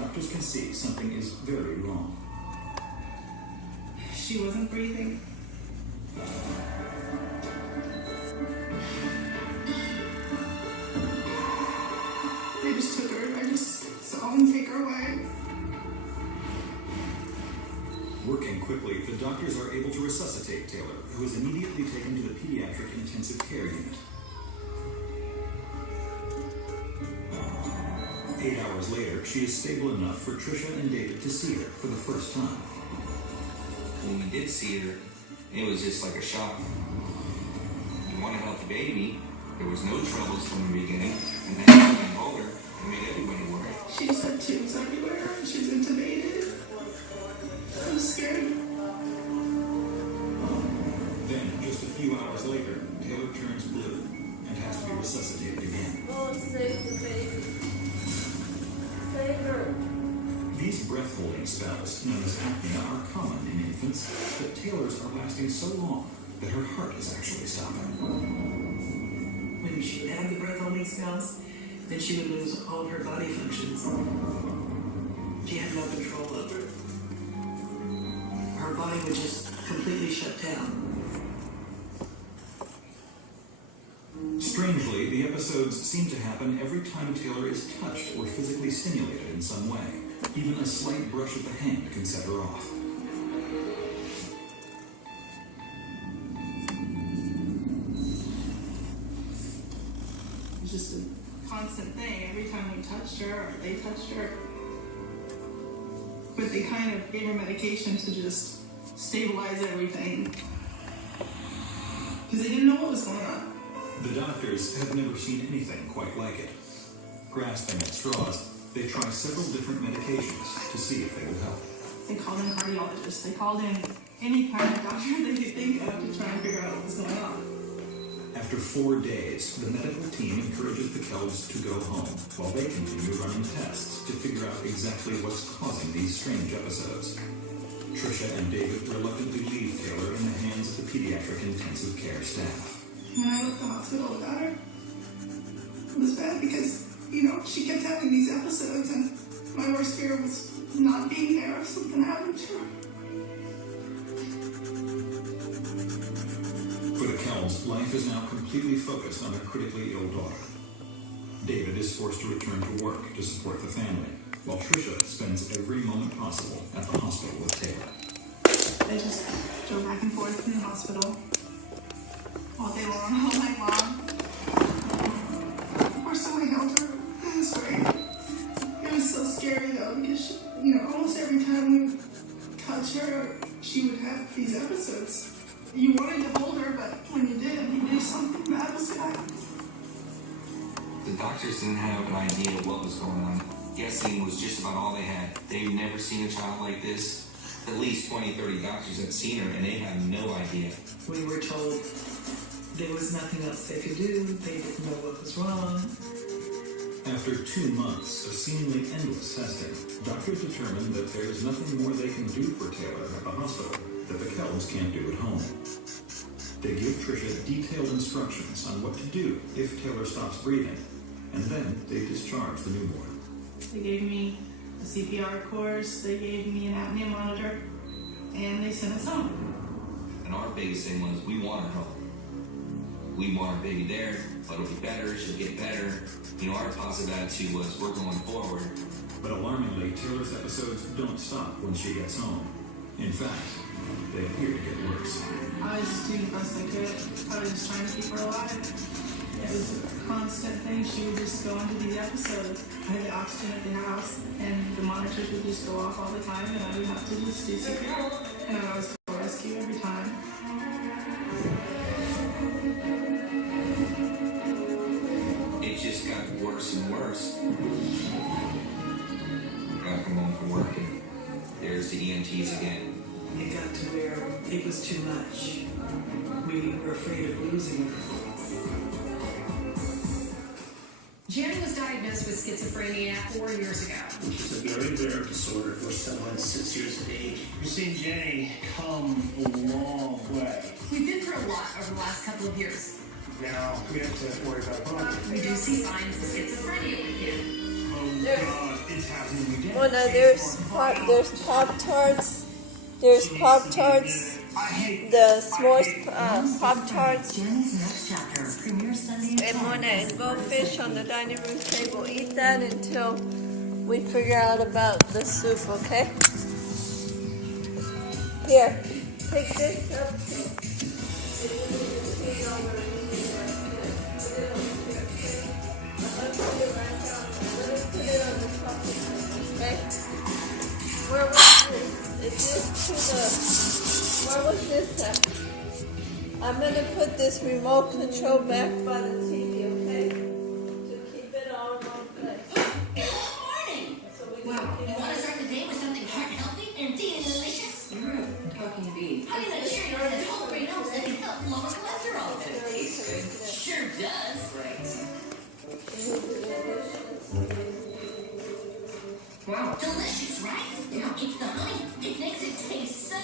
doctors can see something is very wrong. She wasn't breathing. They just took her. I just saw them take her away. Working quickly, the doctors are able to resuscitate Taylor, who is immediately taken to the pediatric intensive care unit. 8 hours later, she is stable enough for Trisha and David to see her for the first time. When we did see her, it was just like a shock. You want to help the baby. There was no troubles from the beginning, and then when we hold her, it made everybody worry. She just had tubes everywhere, and she was intubated. I was scared. Then, just a few hours later, Taylor turns blue and has to be resuscitated again. Oh, save the baby. Save her. These breath-holding spells, known as apnea, are common in infants, but Taylor's are lasting so long that her heart is actually stopping. When she would have the breath-holding spells, then she would lose all of her body functions. She had no control over it. Her body would just completely shut down. Strangely, the episodes seem to happen every time Taylor is touched or physically stimulated in some way. Even a slight brush of the hand can set her off. It was just a constant thing. Every time we touched her, or they touched her. But they kind of gave her medication to just stabilize everything. Because they didn't know what was going on. The doctors have never seen anything quite like it. Grasping at straws, they try several different medications to see if they will help. They called in cardiologists. They called in any kind of doctor they could think of to try and figure out what was going on. After 4 days, the medical team encourages the Kelbs to go home while they continue running tests to figure out exactly what's causing these strange episodes. Trisha and David reluctantly leave Taylor in the hands of the pediatric intensive care staff. When I left the hospital without her, it was bad because, she kept having these episodes, and my worst fear was not being there if something happened to her. For the Kelbs, life is now completely focused on their critically ill daughter. David is forced to return to work to support the family, while Trisha spends every moment possible at the hospital with Taylor. I just drove back and forth in the hospital all day long, all night long. Of course, I held her. It was great. It was so scary, though, because, almost every time we would touch her, she would have these episodes. You wanted to hold her, but when you didn't, you knew something bad was going to happen. The doctors didn't have an idea of what was going on. Guessing was just about all they had. They've never seen a child like this. At least 20, 30 doctors had seen her, and they had no idea. We were told there was nothing else they could do. They didn't know what was wrong. After 2 months of seemingly endless testing, doctors determined that there is nothing more they can do for Taylor at the hospital that the Kelbs can't do at home. They give Trisha detailed instructions on what to do if Taylor stops breathing, and then they discharge the newborn. They gave me a CPR course, they gave me an apnea monitor, and they sent us home. And our biggest thing was, we want her home. We want our baby there, but it'll be better, she'll get better. Our positive attitude was, we're going forward. But alarmingly, Taylor's episodes don't stop when she gets home. In fact, they appear to get worse. I was just doing the best I could. I was just trying to keep her alive. It was a constant thing. She would just go into these episodes. I had the oxygen at the house, and the monitors would just go off all the time, and I would have to just do CPR. And I was called rescue every time. It just got worse and worse. I come home from work, and there's the EMTs again. It got to where it was too much. We were afraid of losing her. Jenny was diagnosed with schizophrenia 4 years ago. Which is a very rare disorder for someone 6 years of age. We've seen Jenny come a long way. We've been through a lot over the last couple of years. Now we have to worry about body. We do see signs of schizophrenia with him. Oh God, it's happening. Oh no, there's Pop-Tarts. There's Pop-Tarts. The s'mores Pop-Tarts. And Mona and goldfish on the dining room table. Eat that until we figure out about the soup, okay? Here, pick this up. Okay. Where was this? Is this where was this at? I'm gonna put this remote control back by the TV, okay? To keep it all in one place. Good morning! So we Wow, can you keep want to start the day with something heart healthy and delicious? You're a talking bee. Honey Nut Cheerios has whole grain oats that can help lower cholesterol. It tastes good. Sure does. Right. Wow. Delicious, right? Yeah. It's the honey. It makes it taste so